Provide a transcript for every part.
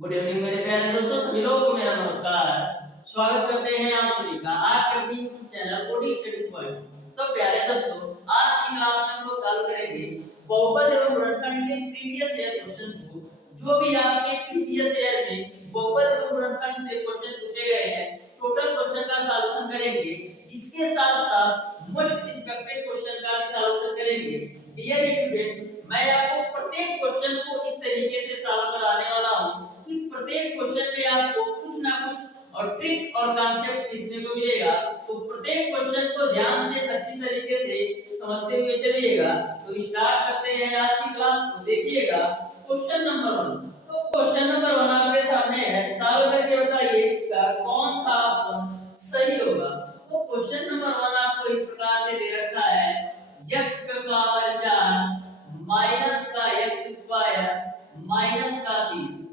Good evening मेरे प्यारे दोस्तों, सभी लोगों को मेरा नमस्कार। स्वागत करते हैं आप सभी का आपके अपनी YouTube channel OD study point. तो प्यारे दोस्तों, आज की क्लास में हम लोग सॉल्व करेंगे बहुपद एवं गुणनखंड के प्रीवियस ईयर क्वेश्चन को। जो भी आपके प्रीवियस ईयर में बहुपद एवं गुणनखंड से क्वेश्चन पूछे गए हैं, टोटल क्वेश्चन का सॉल्यूशन करेंगे। इसके साथ साथ मोस्ट एक्सपेक्टेड क्वेश्चन का भी सॉल्यूशन करेंगे। डियर स्टूडेंट, मैं आपको प्रत्येक क्वेश्चन को इस तरीके से सॉल्व कराने वाला हूं कि प्रत्येक क्वेश्चन में आपको कुछ ना कुछ और ट्रिक और कॉन्सेप्ट सीखने को मिलेगा। तो प्रत्येक क्वेश्चन को ध्यान से अच्छी तरीके से समझते हुए चलिएगा। तो स्टार्ट करते हैं आज की क्लास को। देखिएगा क्वेश्चन नंबर 1। तो क्वेश्चन नंबर 1 आपके सामने है। सॉल्व करके बताइए इसका कौन सा ऑप्शन सही होगा। तो क्वेश्चन नंबर 1 आपको इस प्रकार से दे रखा है, x का पावर 4 माइनस का x स्क्वायर माइनस का 30।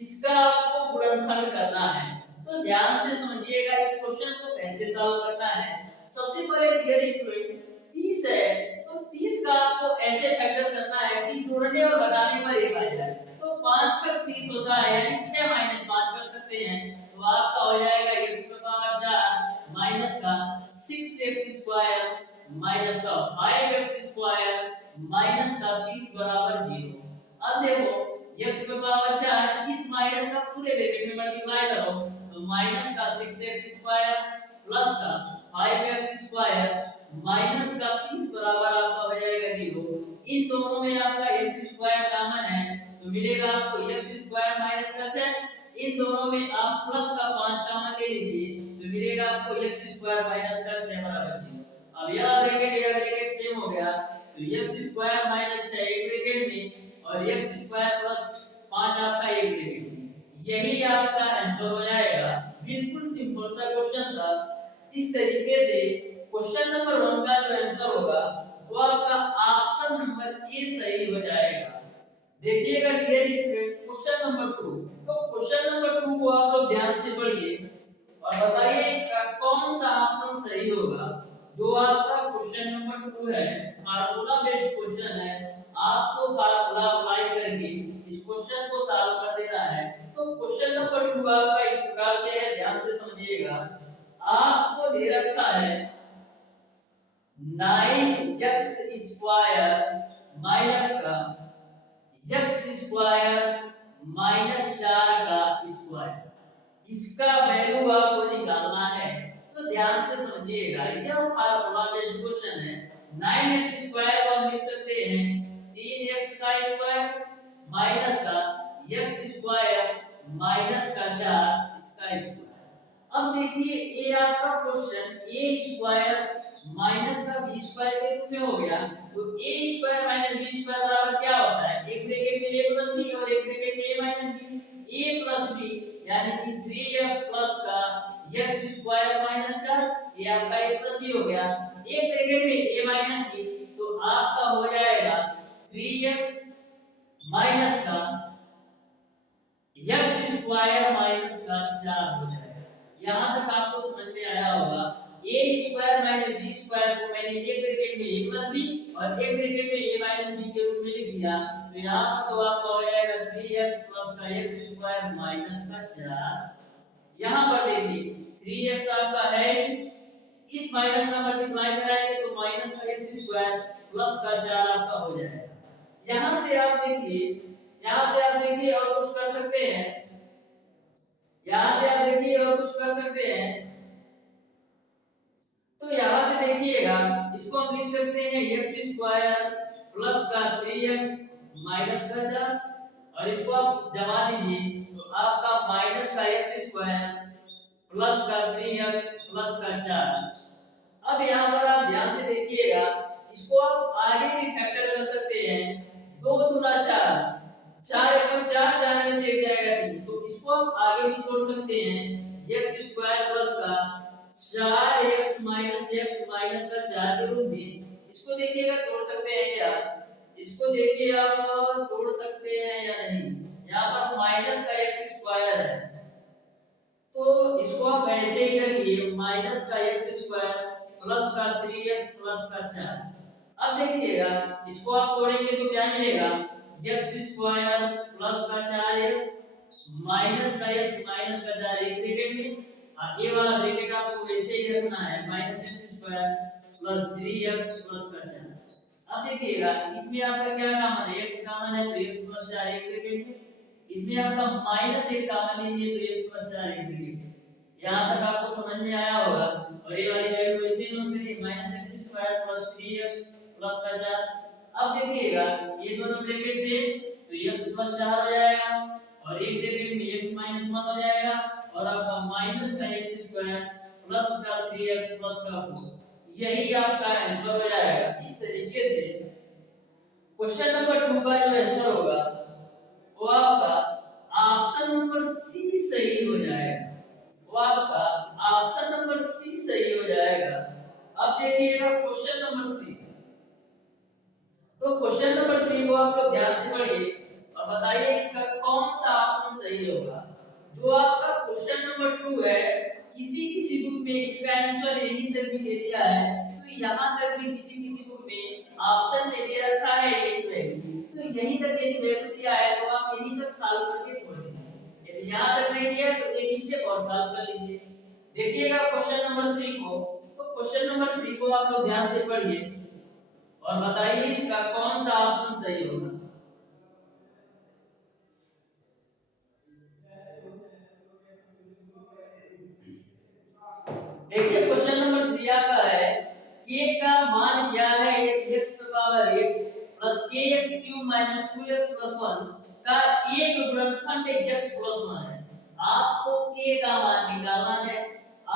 इसका आपको गुणनखंड करना है। तो ध्यान से समझिएगा इस क्वेश्चन को कैसे सॉल्व करना है। सबसे पहले डियर स्टूडेंट 30 है, तो 30 का आपको ऐसे फैक्टर करना है कि जोड़ने और घटाने पर एक आ जाए। तो 5 6 30 होता है, यानी 6 5 कर सकते हैं। तो आपका हो जाएगा x की पावर 4 माइनस का 6x स्क्वायर माइनस का 5x स्क्वायर माइनस का 30 बराबर 0। अब देखो x की पावर 4, इस माइनस का पूरे ब्रैकेट में मल्टीप्लाई करो तो माइनस का 6x स्क्वायर प्लस का 5x स्क्वायर माइनस का 30 बराबर आपका हो जाएगा 0। इन दोनों में आपका x स्क्वायर कॉमन है तो मिलेगा आपको x स्क्वायर माइनस का 6। इन दोनों में आप प्लस का 5 कॉमन ले लीजिए तो मिलेगा आपको x स्क्वायर माइनस का 6 बराबर 0। अब यह ब्रैकेट सेम हो गया तो x स्क्वायर माइनस 6 एक ब्रैकेट में और x स्क्वायर प्लस 5 आपका एक ब्रैकेट में। यही आपका आंसर हो जाएगा। बिल्कुल सिंपल सा क्वेश्चन था। इस तरीके से क्वेश्चन नंबर 1 का जो आंसर होगा वो आपका ऑप्शन नंबर ए सही हो जाएगा। देखिएगा डियर स्टूडेंट क्वेश्चन नंबर 2। तो क्वेश्चन नंबर 2 को आप लोग ध्यान से पढ़िए और बताइए इसका कौन सा ऑप्शन सही होगा। जो आपका क्वेश्चन नंबर 2 है, फार्मूला बेस्ड क्वेश्चन है। आपको फार्मूला अप्लाई करके इस क्वेश्चन को सॉल्व कर देना है। तो क्वेश्चन नंबर 2 आपका इस प्रकार से है, ध्यान से समझिएगा। आपको दे रखा है 9x स्क्वायर माइनस का x स्क्वायर माइनस 4 का स्क्वायर। इसका वैल्यू आपको निकालना है। तो ध्यान से समझिएगा, यह फार्मूला बेस्ड क्वेश्चन है। 9x स्क्वायर को हम लिख सकते हैं 3x का स्क्वायर माइनस का x स्क्वायर माइनस का 4 इसका स्क्वायर। अब देखिए ये आपका क्वेश्चन a स्क्वायर माइनस का b स्क्वायर के रूप में हो गया। तो a square minus b square बराबर क्या होता है, एक ब्रैकेट में a प्लस b और एक ब्रैकेट में a minus b। a plus b यानी कि 3x प्लस का x स्क्वायर माइनस 4, ये आपका a प्लस b हो गया। एक ब्रैकेट में a माइनस b, तो आपका हो जाएगा 3x माइनस का x स्क्वायर माइनस का 4 हो जाएगा। यहां तक आपको समझ में आया होगा। a square minus b square को मैंने एक ब्रैकेट में a प्लस b और एक ब्रैकेट में a माइनस b के रूप में लिख दिया। तो यहां पर तो आपका हो जाएगा 3x प्लस का x स्क्वायर माइनस का 4। यहां पर देखिए 3x आपका है, इस माइनस का मल्टीप्लाई कराएंगे तो माइनस का x स्क्वायर प्लस का 4 आपका हो जाएगा। यहां से आप देखिए और कुछ कर सकते हैं। यहां से आप देखिए और कुछ कर सकते हैं। तो यहां से देखिएगा इसको हम लिख सकते हैं x स्क्वायर प्लस का 3x माइनस का 4 और इसको आप जमा दीजिए तो आपका माइनस का x स्क्वायर प्लस का 3x प्लस का 4। अब यहां पर आप ध्यान से देखिएगा, इसको आप आगे भी फैक्टर कर सकते हैं। 2 दूना 4, 4 एकम 4, 4 में से 1 जाएगा 3, तो इसको आप आगे भी तोड़ सकते हैं। x स्क्वायर प्लस का 4x माइनस x माइनस का 4 के रूप में। इसको देखिएगा तोड़ सकते हैं क्या, इसको देखिए आप तोड़ सकते हैं या नहीं। यहाँ पर माइनस का x स्क्वायर है तो इसको आप ऐसे ही रखिए, माइनस का x स्क्वायर प्लस का 3x प्लस का 4। अब देखिएगा इसको आप तोड़ेंगे तो क्या मिलेगा, x स्क्वायर प्लस का 4x माइनस का x माइनस का 4 एक ब्रैकेट में, और ये वाला ब्रैकेट आपको वैसे ही रखना है minus x square plus 3x plus का 4। अब देखिएगा इसमें आपका क्या कॉमन है, x कॉमन है तो x प्लस 4 एक ब्रैकेट में, इसमें आपका माइनस एक कॉमन लीजिए तो x प्लस 4 एक ब्रैकेट में। यहाँ तक आपको समझ में आया होगा। और ये वाली वैल्यू वैसे ही नोट करिए minus x square plus 3x plus का 4। अब देखिएगा ये दोनों ब्रैकेट से तो x प्लस 4 हो जाएगा और एक ब्रैकेट में x माइनस 1 हो जाएगा और आपका माइनस का x स्क्वायर प्लस का 3x प्लस का 4, यही आपका आंसर हो जाएगा। इस तरीके से क्वेश्चन नंबर 2 का जो आंसर होगा वो आपका ऑप्शन नंबर सी सही हो जाएगा। वो आपका ऑप्शन नंबर सी सही हो जाएगा। अब देखिएगा क्वेश्चन नंबर 3। तो क्वेश्चन नंबर 3 को आप लोग ध्यान से पढ़िए और बताइए इसका कौन सा ऑप्शन सही होगा। जो आपका क्वेश्चन नंबर 2 है, किसी किसी बुक में इसका आंसर यहीं तक भी दे दिया है, तो यहां तक भी किसी किसी बुक में ऑप्शन में दे रखा है यही वैल्यू, तो यहीं तक यदि वैल्यू दिया है तो आप यहीं तक सॉल्व करके छोड़ दीजिए। यदि यहां तक नहीं दिया तो एक स्टेप और सॉल्व कर लीजिए। देखिएगा क्वेश्चन नंबर 3 को, तो क्वेश्चन नंबर 3 को आप लोग ध्यान से पढ़िए और बताइए इसका कौन सा ऑप्शन सही होगा। देखिए क्वेश्चन नंबर 3 आपका है k का मान क्या है, यदि x की power 8 plus kx cube minus 2x plus 1 का एक गुणनखंड x प्लस 1 है। आपको k का मान निकालना है।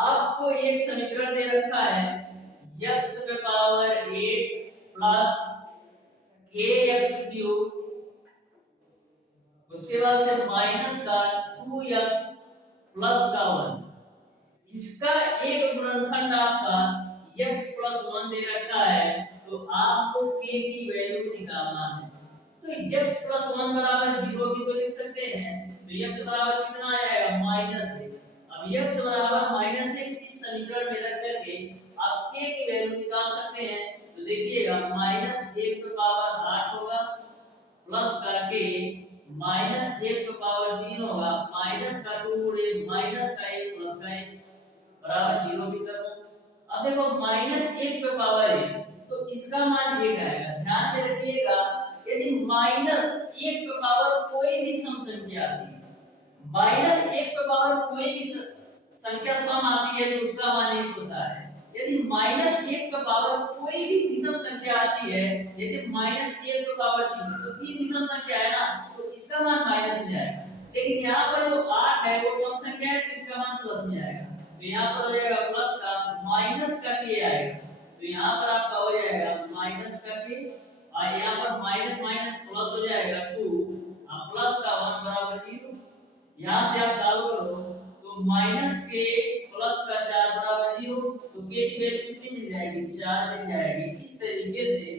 आपको एक समीकरण दे रखा है x की पावर 8 प्लस kx क्यूब, उसके बाद से माइनस का 2x प्लस का 1, इसका एक गुणनखंड आपका x प्लस 1 दे रखा है, तो आपको k की वैल्यू निकालना है। तो x प्लस 1 बराबर 0 भी तो लिख सकते हैं, तो x बराबर कितना आएगा -1। अब x बराबर -1 इस समीकरण में रख करके आप k की वैल्यू निकाल सकते हैं। तो देखिएगा -1 की पावर 8 होगा प्लस का k, -1 की पावर 3 होगा माइनस का 2 गुणे माइनस का 1 प्लस का 1 बराबर 0 की तरफ। अब देखो -1 पे पावर है तो इसका मान 1 आएगा। ध्यान में रखिएगा यदि -1 पे पावर कोई भी सम संख्या आती है, -1 पे पावर कोई भी संख्या सम आती है तो उसका मान 1 होता है। यदि -1 पे पावर कोई भी विषम संख्या आती है, जैसे -1 पे पावर 3, तो 3 विषम संख्या है ना, तो इसका मान माइनस में आएगा। लेकिन यहाँ पर जो 8 है वो सम संख्या है तो इसका मान प्लस में आएगा। तो यहाँ पर हो जाएगा प्लस का माइनस का के आएगा, तो यहाँ पर आपका हो जाएगा माइनस का के, और यहाँ पर माइनस माइनस प्लस हो जाएगा 2 और प्लस का 1 बराबर 0। यहाँ से आप सॉल्व करो तो माइनस के प्लस का 4 बराबर 0, तो के की वैल्यू कितनी मिल जाएगी, 4 मिल जाएगी। इस तरीके से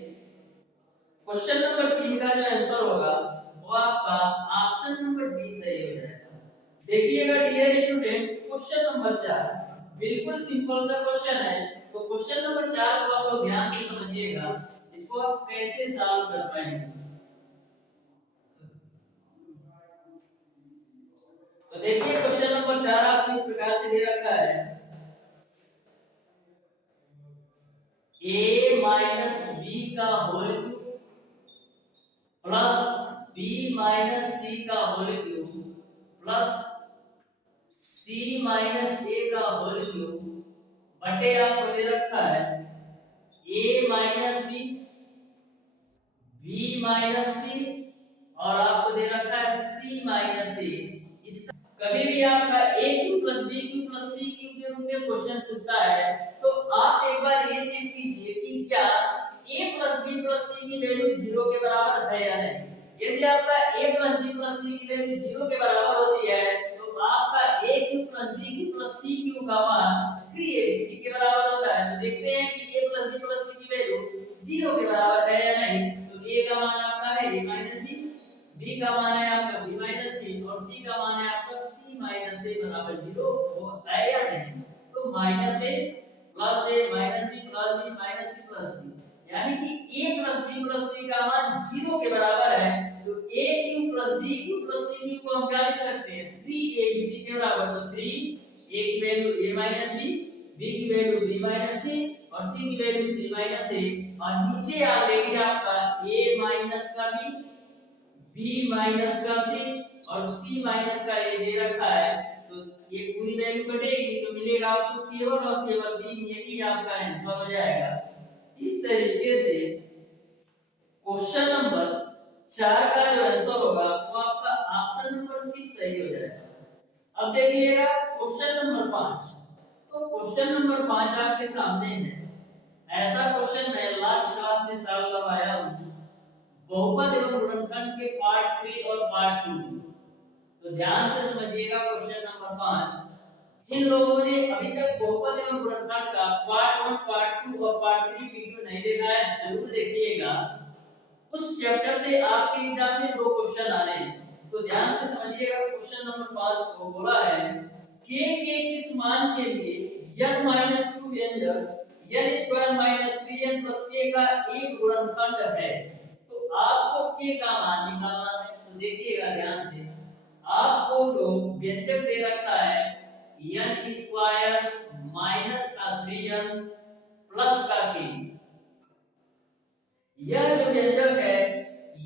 क्वेश्चन नंबर 3 का जो आंसर होगा वो आपका ऑप्शन नंबर डी सही हो जाएगा। देखिएगा डियर स्टूडेंट क्वेश्चन नंबर 4 बिल्कुल सिंपल सा क्वेश्चन है, तो क्वेश्चन नंबर 4 को आप लोग ध्यान से समझिएगा, इसको आप कैसे सॉल्व कर पाएंगे। तो देखिए क्वेश्चन नंबर 4 आपको इस प्रकार से दे रखा है a माइनस b का whole cube plus b minus c का whole cube plus c minus a का होल क्यूब बटे आपको दे रखा है a minus b, b minus c और आपको दे रखा है c माइनस a। इसका कभी भी आपका a cube plus b cube plus c cube के रूप में क्वेश्चन पूछता है तो आप एक बार ये चेक कीजिए कि क्या a plus b plus c की वैल्यू 0 के बराबर है या नहीं। यदि आपका a plus b plus c की वैल्यू 0 के बराबर होती है तो आपका a cube plus b cube plus c cube का मान 3abc के बराबर होता है। तो देखते हैं कि a plus b plus c की वैल्यू 0 के बराबर है या नहीं। तो a का मान आपका है a माइनस b, b का मान है आपका b माइनस c और c का मान है आपका c माइनस a बराबर 0 है या नहीं। तो minus a plus a minus b plus b minus c plus c, यानी कि a plus b plus c का मान 0 के बराबर है। तो a cube plus b cube plus c cube को हम क्या लिख सकते हैं 3abc के बराबर। तो 3 a की value a minus b, b की वैल्यू b माइनस c और c की वैल्यू c माइनस a, और नीचे ऑलरेडी आपका a माइनस का b, b माइनस का c और c माइनस का a दे रखा है। तो ये पूरी वैल्यू कटेगी तो मिलेगा आपको केवल और केवल 3, यही आपका आंसर हो जाएगा। इस तरीके से क्वेश्चन नंबर 4 का जो आंसर होगा वो आपका ऑप्शन नंबर सी सही हो जाएगा। अब देखिएगा क्वेश्चन नंबर 5। तो क्वेश्चन नंबर 5 आपके सामने है। ऐसा क्वेश्चन मैं लास्ट क्लास में सॉल्व करवाया हूं, बहुपद एवं गुणनखंड के पार्ट 3 और पार्ट 2। तो ध्यान से समझिएगा क्वेश्चन नंबर 5। जिन लोगों ने अभी तक बहुपद एवं गुणनखंड का पार्ट 1, पार्ट 2 और पार्ट 3 वीडियो नहीं देखा है जरूर देखिएगा। उस चैप्टर से आपके एग्जाम में 2 क्वेश्चन आ रहे हैं। तो ध्यान से समझिएगा क्वेश्चन नंबर 5 को बोला है k के किस मान के लिए n 2 व्यंजक n square minus 3n plus k का एक गुणनखंड है। तो आपको k का मान निकालना है। तो देखिएगा ध्यान से, आपको जो व्यंजक दे रखा है n स्क्वायर माइनस का 3n प्लस का k, यह जो व्यंजक है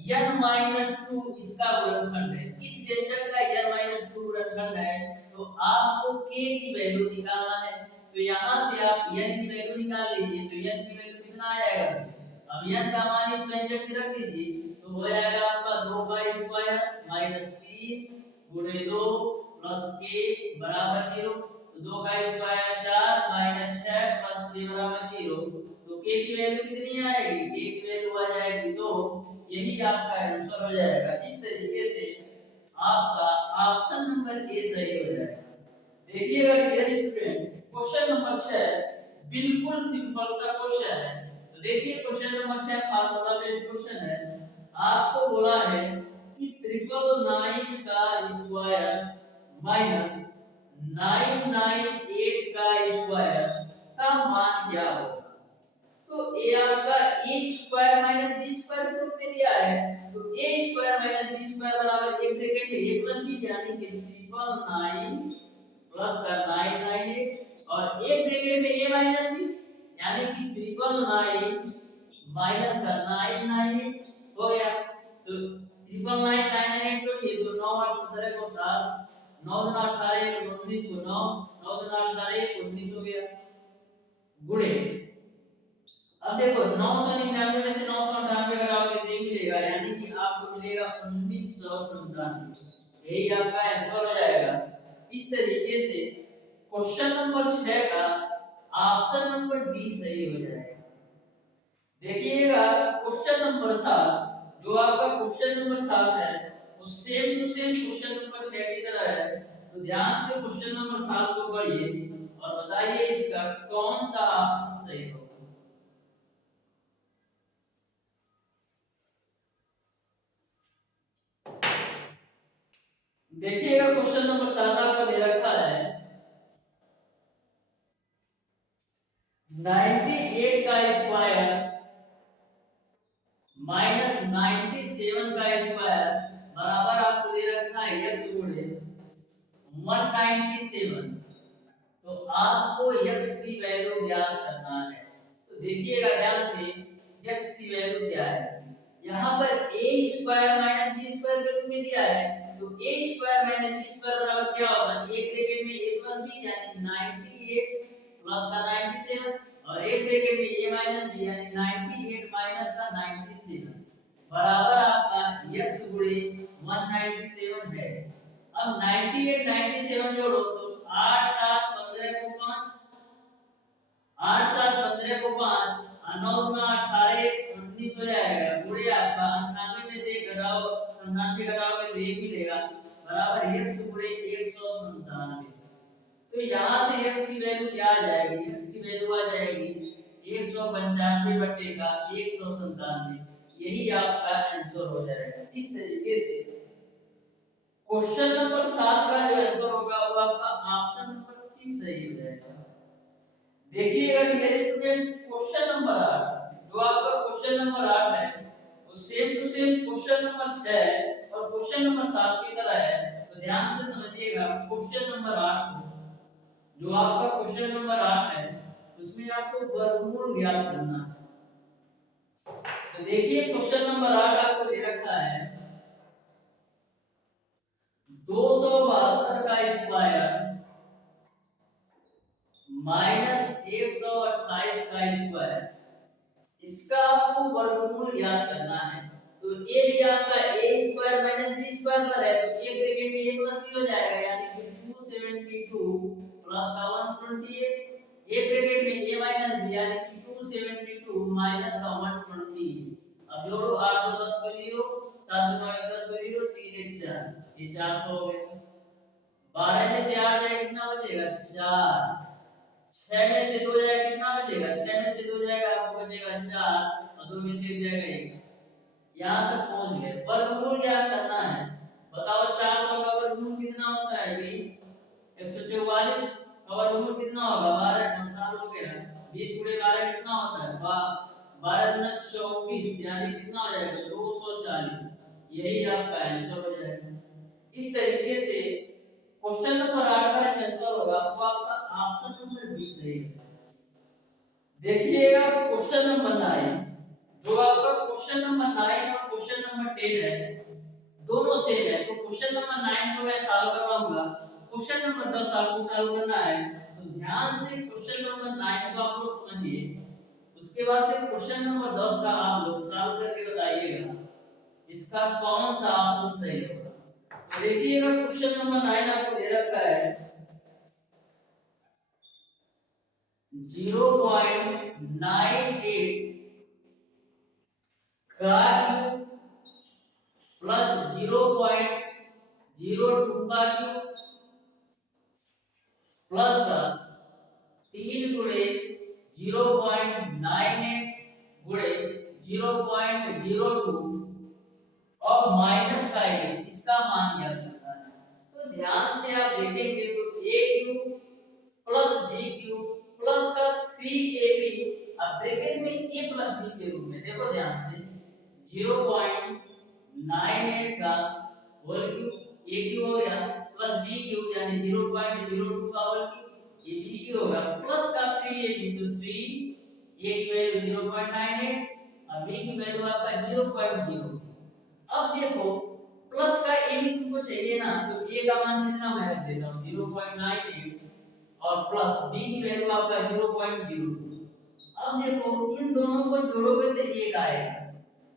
n 2 इसका गुणनखंड है। इस व्यंजक का n 2 गुणनखंड है। तो आपको k की वैल्यू निकालना है। तो यहां से आप n की वैल्यू निकाल लीजिए। तो n की वैल्यू कितना आ जाएगा, अब n का मान इस व्यंजक में रख दीजिए। तो हो जाएगा आपका 2 का स्क्वायर माइनस 3 गुणे 2 प्लस k बराबर 0। तो 2 का स्क्वायर 4 माइनस 6 प्लस k बराबर 0। तो k की वैल्यू कितनी आएगी, k की वैल्यू आ जाएगी 2। यही आपका आंसर हो जाएगा। इस तरीके से आपका ऑप्शन नंबर ए सही हो जाएगा। देखिएगा डियर स्टूडेंट, क्वेश्चन नंबर 6 बिल्कुल सिंपल सा क्वेश्चन है। तो देखिए question number 6 formula based question है। आपको बोला है कि 999 का स्क्वायर माइनस 998 का स्क्वायर का मान क्या होगा। तो a आपका a square minus b square के रूप में दिया है। तो a square minus b square बराबर एक ब्रैकेट में a प्लस b यानी कि 999 प्लस का 998 और एक ब्रैकेट में a माइनस b यानी कि 999 माइनस का 998 हो गया। तो 999 जोड़िए तो 9 8 17 को 7, 9 2 18 19 को 9, 9 2 18 19 हो गया गुणे। अब देखो 999 में से 998 घटाओगे तो ये मिलेगा, यानी कि आपको मिलेगा 1997। यही आपका आंसर हो जाएगा। इस तरीके से क्वेश्चन नंबर 6 का ऑप्शन नंबर डी सही हो जाएगा। देखिएगा क्वेश्चन नंबर 7, जो आपका क्वेश्चन नंबर 7 है वो same to same question number 6 की तरह है। तो ध्यान से क्वेश्चन नंबर 7 को पढ़िए और बताइए इसका कौन सा ऑप्शन सही होगा। देखिएगा क्वेश्चन नंबर 7 आपको दे रखा है 98 का स्क्वायर माइनस 97 का स्क्वायर बराबर आपको दे रखा है x गुणे 197। तो आपको x की वैल्यू ज्ञात करना है। तो देखिएगा ध्यान से x की वैल्यू क्या है। यहाँ पर a square minus b square के रूप में दिया है। तो a square minus b square बराबर क्या होगा, एक ब्रैकेट में a प्लस b यानी 98 प्लस का 97 और एक ब्रैकेट में a माइनस b यानी 98 माइनस का 97 बराबर आपका x गुणे 197 है। अब 98 97 जोड़ो तो 8 7 15 को 5, 8 7 15 को 5 और 9 गुना 18 19 हो जाएगा गुणे आपका 98 में से 1 घटाओ 97 घटाओगे तो 1 मिलेगा बराबर x गुणे 197। तो यहां से x की वैल्यू क्या आ जाएगी, x की वैल्यू आ जाएगी 195 बटे का 197। यही आपका आंसर हो जाएगा। इस तरीके से क्वेश्चन नंबर 7 का जो आंसर होगा वो आपका ऑप्शन नंबर सी सही हो जाएगा। देखिएगा डियर स्टूडेंट क्वेश्चन नंबर 8, जो आपका क्वेश्चन नंबर 8 है वो same to same question number 6 और क्वेश्चन नंबर 7 की तरह है। तो ध्यान से समझिएगा क्वेश्चन नंबर 8 को, जो आपका क्वेश्चन नंबर 8 है उसमें आपको वर्गमूल ज्ञात करना है। तो देखिए क्वेश्चन नंबर 8 आपको दे रखा है 272 का स्क्वायर माइनस 128 का स्क्वायर, इसका आपको वर्गमूल ज्ञात करना है। तो ये भी आपका a square minus b square पर है, तो एक ब्रैकेट में a प्लस b हो जाएगा, यानी कि 272 प्लस का 128, एक ब्रैकेट में a माइनस b यानी कि 272 माइनस का 120। अब जोड़ो 8 2 10 को 0, 7 2 9 10 को 0, 3 1 4, ये 400 हो गए। 12 में से 8 जाए कितना बचेगा 4, 6 में से 2 जाएगा कितना बचेगा, 6 में से 2 जाएगा आपको बचेगा 4 और 2 में से 1 जाएगा 1। यहां तक पहुंच गए। वर्गमूल क्या करना है बताओ। 400 का वर्गमूल कितना होता है 20, 144 का वर्गमूल कितना होगा 12, 7 हो गया। 20 गुणे 12 कितना होता है 12 गुना 24, यानी कितना हो जाएगा 240। यही आपका आंसर हो जाएगा। इस तरीके से क्वेश्चन नंबर 8 का जो आंसर होगा वो आपका ऑप्शन नंबर बी सही है। देखिएगा क्वेश्चन नंबर 9, जो आपका क्वेश्चन नंबर 9 और क्वेश्चन नंबर 10 है दोनों सेम है। तो क्वेश्चन नंबर 9 को मैं सॉल्व करवाऊंगा, क्वेश्चन नंबर 10 आपको सॉल्व करना है। तो ध्यान से क्वेश्चन नंबर 9 को आप लोग समझिए, उसके बाद से क्वेश्चन नंबर 10 का आप लोग सॉल्व करके बताइएगा इसका कौन सा ऑप्शन सही है। तो देखिएगा क्वेश्चन नंबर 9 आपको दे रखा है 0.98 का क्यूब प्लस 0.02 का क्यूब प्लस का 3 गुणे 0.98 गुणे 0.02 और माइनस का 1, इसका मान ज्ञात करना है। तो ध्यान से आप देखेंगे तो a cube plus b cube plus का 3ab, अब ब्रैकेट में a प्लस b के रूप में देखो ध्यान से 0.98 का होल क्यूब a क्यूब हो गया प्लस b क्यूब यानी 0.02 का होल क्यूब ये b क्यूब होगा प्लस का 3ab, तो 3 a की वैल्यू 0.98 और b की वैल्यू आपका 0.0। अब देखो प्लस का a भी तुमको चाहिए ना, तो a का मान कितना मैं रख देता हूं 0.98 और प्लस b की वैल्यू आपका 0.02। अब देखो इन दोनों को जोड़ोगे तो 1 आएगा।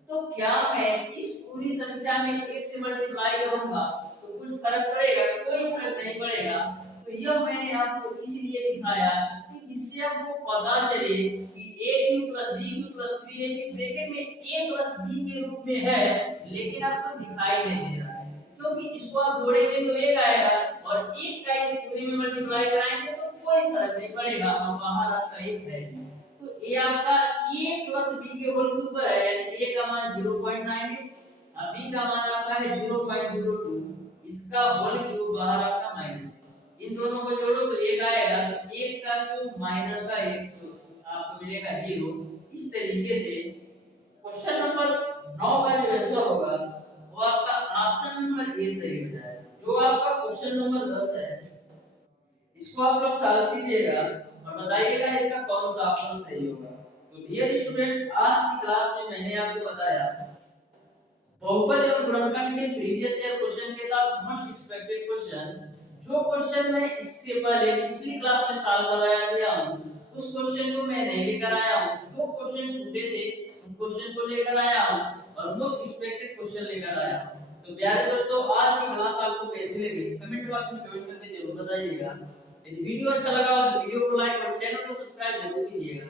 तो क्या मैं इस पूरी संख्या में 1 से मल्टीप्लाई करूंगा तो कुछ फर्क पड़ेगा? कोई फर्क नहीं पड़ेगा। तो यह मैंने आपको इसलिए दिखाया कि जिससे आपको पता चले कि a cube plus b cube plus 3ab bracket में a प्लस b के रूप में है, लेकिन आपको दिखाई नहीं दे रहा है क्योंकि इसको आप जोड़ेंगे तो 1 आएगा और 1 का इस पूरे में मल्टीप्लाई कराएंगे तो कोई फर्क नहीं पड़ेगा और बाहर आपका 1 है। तो a आपका a प्लस b के होल क्यूब पर है, यानी a का मान 0.98 और b का मान आपका है 0.02, इसका होल क्यूब बाहर आपका माइनस। इन दोनों को जोड़ो तो 1 आएगा, तो 1 का क्यूब माइनस का 1 तो आपको मिलेगा 0। इस तरीके से क्वेश्चन नंबर 9 का जो आंसर होगा वो आपका ऑप्शन नंबर ए सही हो जाएगा। जो आपका क्वेश्चन नंबर 10 है इसको आप लोग सॉल्व कीजिएगा और बताइएगा इसका कौन सा ऑप्शन सही होगा। तो डियर स्टूडेंट, आज की क्लास में मैंने आपको बताया बहुपद एवं गुणनखंड के प्रीवियस ईयर क्वेश्चन के साथ मोस्ट एक्सपेक्टेड क्वेश्चन, जो क्वेश्चन मैं इससे पहले पिछली क्लास में सॉल्व करवाया दिया हूं उस क्वेश्चन को मैं नहीं लेकर आया हूं, जो क्वेश्चन छूटे थे उन क्वेश्चन को लेकर आया हूं और मोस्ट एक्सपेक्टेड क्वेश्चन लेकर आया हूं। तो प्यारे दोस्तों, आज की क्लास आपको कैसी लगी कमेंट बॉक्स में कमेंट करके जरूर बताइएगा। यदि वीडियो अच्छा लगा हो तो वीडियो को लाइक और चैनल को सब्सक्राइब जरूर कीजिएगा।